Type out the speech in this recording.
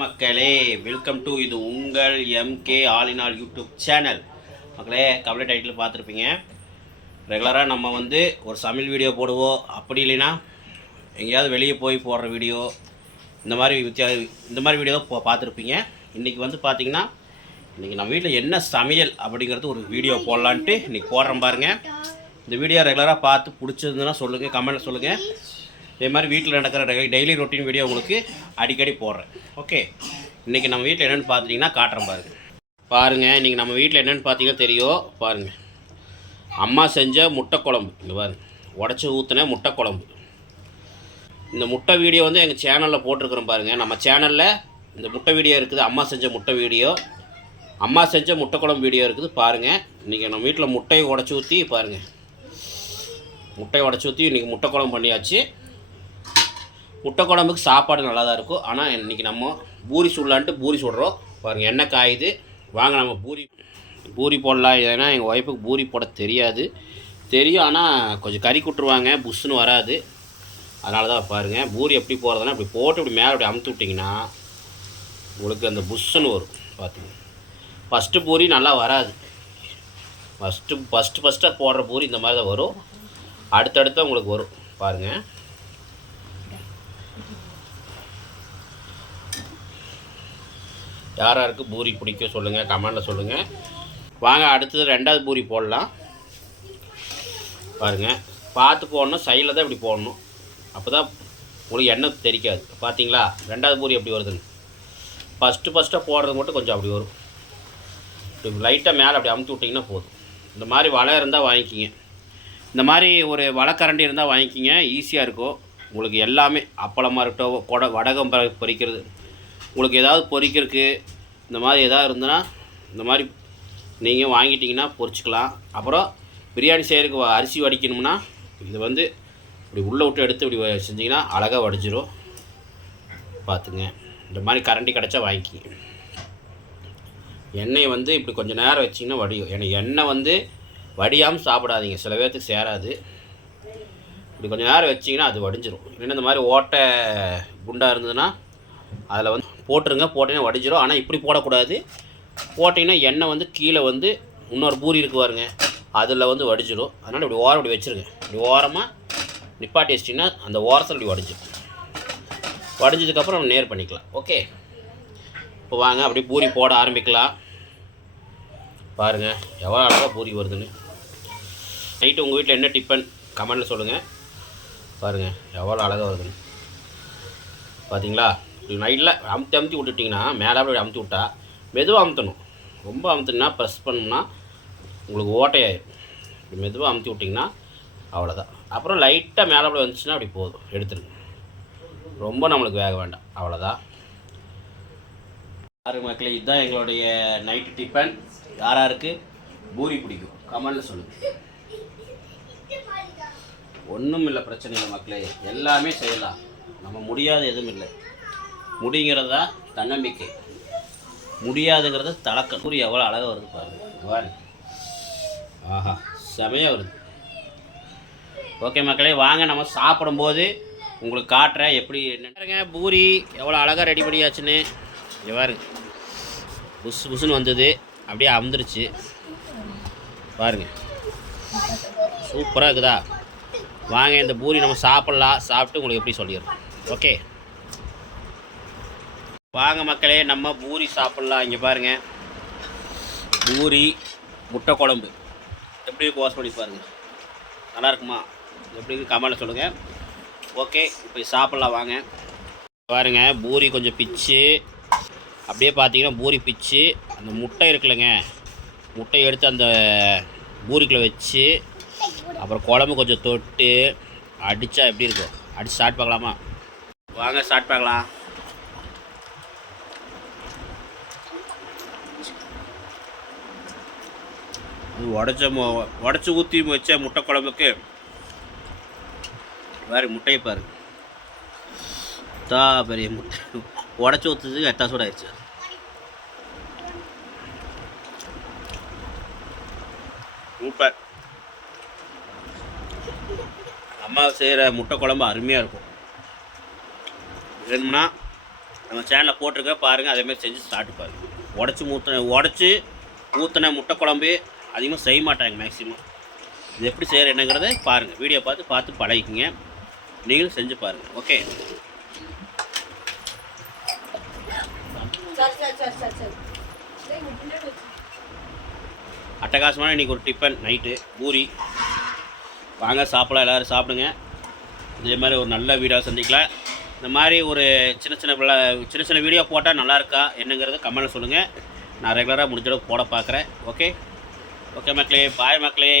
மக்களே welcome to இது உங்கள் MK all in all YouTube channel. மக்களே கவலை டைட்டில் பார்த்துருப்பீங்க. ரெகுலராக நம்ம வந்து ஒரு சமையல் வீடியோ போடுவோம். அப்படி இல்லைன்னா எங்கேயாவது வெளியே போய் போடுற வீடியோ இந்த மாதிரி வித்தியா இந்த மாதிரி வீடியோ தான் பார்த்துருப்பீங்க. இன்றைக்கி வந்து பார்த்தீங்கன்னா இன்றைக்கி நம்ம வீட்டில் என்ன சமையல் அப்படிங்கிறது ஒரு வீடியோ போடலான்ட்டு இன்றைக்கி போடுறேன் பாருங்கள் இந்த வீடியோ ரெகுலராக பார்த்து பிடிச்சிருந்துன்னா சொல்லுங்கள் கமெண்ட் சொல்லுங்கள் இதே மாதிரி வீட்டில் நடக்கிற டெய்லி ரொட்டீன் வீடியோ உங்களுக்கு அடிக்கடி போடுறேன். ஓகே இன்றைக்கி நம்ம வீட்டில் என்னென்னு பார்த்துட்டிங்கன்னா காட்டுறேன் பாருங்க. பாருங்கள் இன்றைக்கி நம்ம வீட்டில் என்னென்னு பார்த்தீங்கன்னா தெரியும் பாருங்கள் அம்மா செஞ்ச முட்டை குழம்பு இங்கே பாருங்க. உடச்சி ஊற்றின முட்டை குழம்பு இந்த முட்டை வீடியோ வந்து எங்கள் சேனலில் போட்டிருக்கிறோம் பாருங்கள் நம்ம சேனலில் இந்த முட்டை வீடியோ இருக்குது. அம்மா செஞ்ச முட்டை வீடியோ அம்மா செஞ்ச முட்டை குழம்பு வீடியோ இருக்குது. பாருங்கள் இன்றைக்கி நம்ம வீட்டில் முட்டையை உடச்சி ஊற்றி பாருங்கள் முட்டையை உடச்சி ஊற்றி இன்றைக்கி முட்டை குழம்பு பண்ணியாச்சு. முட்டை குழம்புக்கு சாப்பாடு நல்லா தான் இருக்கும் ஆனால் இன்றைக்கி நம்ம பூரி சுடலான்ட்டு பூரி சுடுறோம். பாருங்கள் எண்ணெய் காயுது. வாங்க நம்ம பூரி பூரி போடலாம். ஏன்னா எங்கள் ஒய்ஃபுக்கு பூரி போட தெரியாது. தெரியும் ஆனால் கொஞ்சம் கறி குட்டுருவாங்க. புஷ்ஷுன்னு வராது. அதனால தான் பாருங்கள் பூரி எப்படி போகிறதுனா இப்படி போட்டு இப்படி மேலே அப்படி அமுத்து விட்டிங்கன்னா உங்களுக்கு அந்த புஷ்ஷுன்னு வரும். பார்த்துங்க ஃபஸ்ட்டு பூரி நல்லா வராது. ஃபஸ்ட்டு ஃபஸ்ட்டு ஃபஸ்ட்டாக போடுற பூரி இந்த மாதிரி தான் வரும். அடுத்தடுத்து உங்களுக்கு வரும். பாருங்கள் யார் யாருக்கு பூரி பிடிக்கும் சொல்லுங்கள் கமெண்டில் சொல்லுங்கள் வாங்க அடுத்தது ரெண்டாவது பூரி போடலாம். பாருங்கள் பார்த்து போடணும் சைடில் தான் இப்படி போடணும். அப்போ தான் உங்களுக்கு எண்ணெய் தெரிக்காது. பார்த்தீங்களா ரெண்டாவது பூரி எப்படி வருதுன்னு. ஃபஸ்ட்டு ஃபஸ்ட்டாக போடுறது மட்டும் கொஞ்சம் அப்படி வரும். இப்படி லைட்டாக மேலே அப்படி அமுத்து விட்டிங்கன்னா போதும். இந்த மாதிரி வலை இருந்தால் வாங்கிக்கிங்க. இந்த மாதிரி ஒரு வலைக்கரண்டி இருந்தால் வாங்கிக்கிங்க. ஈஸியாக இருக்கும். உங்களுக்கு எல்லாமே அப்பளமாக இருக்கட்டும் கொடை வடகம் ப- பொரிக்கிறது. உங்களுக்கு ஏதாவது பொரிக்கிறதுக்கு இந்த மாதிரி எதாவது இருந்ததுன்னா இந்த மாதிரி நீங்கள் வாங்கிட்டிங்கன்னா பொறிச்சிக்கலாம். அப்புறம் பிரியாணி செய்கிறதுக்கு வ- அரிசி வடிக்கணும்னா இது வந்து இப்படி உள்ளே விட்டு எடுத்து இப்படி செஞ்சிங்கன்னா அழகாக வடிச்சிரும் பார்த்துங்க. இந்த மாதிரி கரண்டி கிடச்சா வாங்கிக்கிங்க எண்ணெய் வந்து இப்படி கொஞ்சம் நேரம் வச்சிங்கன்னா வடியும். ஏன்னா எண்ணெய் வந்து வடியாமல் சாப்பிடாதீங்க. சில பேர்த்துக்கு சேராது. இப்படி கொஞ்சம் நேரம் வச்சிங்கன்னா அது வடிஞ்சிரும். இல்லைன்னா இந்த மாதிரி ஓட்டை குண்டாக இருந்ததுன்னா அதில் வந்து போட்டுருங்க போட்டீங்கன்னா வடிஞ்சிடும் ஆனால் இப்படி போடக்கூடாது. போட்டிங்கன்னா எண்ணெய் வந்து கீழே வந்து இன்னொரு பூரி இருக்கு பாருங்க அதில் வந்து வடிஞ்சிடும் அதனால் இப்படி ஓரம் இப்படி வச்சுருங்க. இப்படி ஓரமாக நிப்பாட்டி வச்சிட்டிங்கன்னா அந்த ஓரத்தில் இப்படி உடஞ்சிடும் வடிஞ்சதுக்கப்புறம் நம்ம நேர் பண்ணிக்கலாம். ஓகே? இப்போ வாங்க அப்படியே பூரி போட ஆரம்பிக்கலாம். பாருங்கள் எவ்வளோ அழகாக பூரி வருதுன்னு. நைட்டு உங்கள் வீட்டில் என்ன டிஃபன்? கமெண்டில் சொல்லுங்கள் பாருங்கள் எவ்வளோ அழகாக வருதுன்னு. பார்த்தீங்களா நைட்டில் அமுத்தி அமுத்தி விட்டுட்டிங்கன்னா மேலே அப்படி அமுத்தி விட்டா மெதுவாக அமுத்தணும். ரொம்ப அமுத்துனா ப்ரெஸ் பண்ணோம்னா உங்களுக்கு ஓட்டையாயிடும் இப்படி மெதுவாக அமுத்தி விட்டிங்கன்னா அவ்வளோதான் அப்புறம் லைட்டாக மேலே அப்படி வந்துச்சுன்னா அப்படி போதும். எடுத்துருங்க. ரொம்ப நம்மளுக்கு வேக வேண்டாம். அவ்வளோதான் யாரு மக்களே இதுதான் எங்களுடைய நைட்டு டிஃபன் யார் யாருக்கு? பூரி பிடிக்கும். கமெண்டில் சொல்லுங்கள் ஒன்றும் இல்லை பிரச்சனை இல்லை மக்களே. எல்லாமே செய்யலாம். நம்ம முடியாத எதுவும் இல்லை. முடிங்கிறதா தன்னம்பிக்கை? முடியாதுங்கிறது தலக்கம் கூறி எவ்வளோ அழகாக வருது பாருங்க. ஆஹா செமையாக வருது. ஓகே மக்களே வாங்க நம்ம சாப்பிடும்போது உங்களுக்கு காட்டுறேன் எப்படி என்னங்க பூரி எவ்வளோ அழகாக ரெடி பண்ணியாச்சுன்னு. பாருங்க. புஸ் புஸ்ன்னு வந்தது. அப்படியே அமுந்துருச்சு. பாருங்க. சூப்பராக இருக்குதா? வாங்க இந்த பூரி நம்ம சாப்பிட்லாம். சாப்பிட்டு உங்களுக்கு எப்படி சொல்லிடுறோம் ஓகே. வாங்க மக்களே நம்ம பூரி சாப்பிட்லாம். இங்கே பாருங்கள் பூரி முட்டை குழம்பு. எப்படி கோஸ் பண்ணி பாருங்கள் நல்லா இருக்குமா? எப்படின்னு கமெண்ட்டில் சொல்லுங்கள் ஓகே இப்போ சாப்பிட்லாம் வாங்க. பாருங்கள் பூரி கொஞ்சம் பிச்சு. அப்படியே பார்த்தீங்கன்னா பூரி பிச்சு. அந்த முட்டை இருக்குல்லங்க. முட்டையை எடுத்து அந்த பூரிக்குள்ளே வச்சு அப்புறம் குழம்பு கொஞ்சம் தொட்டு அடித்தா எப்படி இருக்கும்? அடித்து ஸ்டார்ட் பார்க்கலாமா? வாங்க ஸ்டார்ட் பார்க்கலாம். உடச்ச மு- உடச்சி ஊற்றி வச்ச முட்டை குழம்புக்கு வேறு முட்டையை பாரு. தா பெரிய முட்டை. உடச்சி ஊற்றுறதுக்கு எட்டா சூட ஆயிடுச்சு. சூப்பர். அம்மா செய்கிற முட்டை குழம்பு அருமையாக இருக்கும். வேணும்னா நம்ம சேனலில் போட்டிருக்க பாருங்கள் அதேமாதிரி செஞ்சு சாப்பிட்டு பாருங்கள் உடச்சி ஊற்றின உடச்சி ஊற்றின முட்டை குழம்பு அதிகமாக செய்ய மாட்டாங்க மேக்ஸிமம் இது எப்படி செய்கிற என்னங்கிறத பாருங்கள் வீடியோ பார்த்து பார்த்து பழகிக்கிங்க. நீங்களும் செஞ்சு பாருங்கள் ஓகே அட்டகாசமான இன்றைக்கி ஒரு டிஃபன் நைட்டு பூரி. வாங்க சாப்பிடலாம். எல்லோரும் சாப்பிடுங்க. இதே மாதிரி ஒரு நல்ல வீடியோ சந்திக்கலாம். இந்த மாதிரி ஒரு சின்ன சின்ன பிள்ளை சின்ன சின்ன வீடியோ போட்டால் நல்லாயிருக்கா இருக்கா என்னங்கிறத கமெண்ட்டில் சொல்லுங்கள் நான் ரெகுலராக முடிஞ்சளவு போட பார்க்குறேன். ஓகே ஓகே மக்களே பாய் மக்களே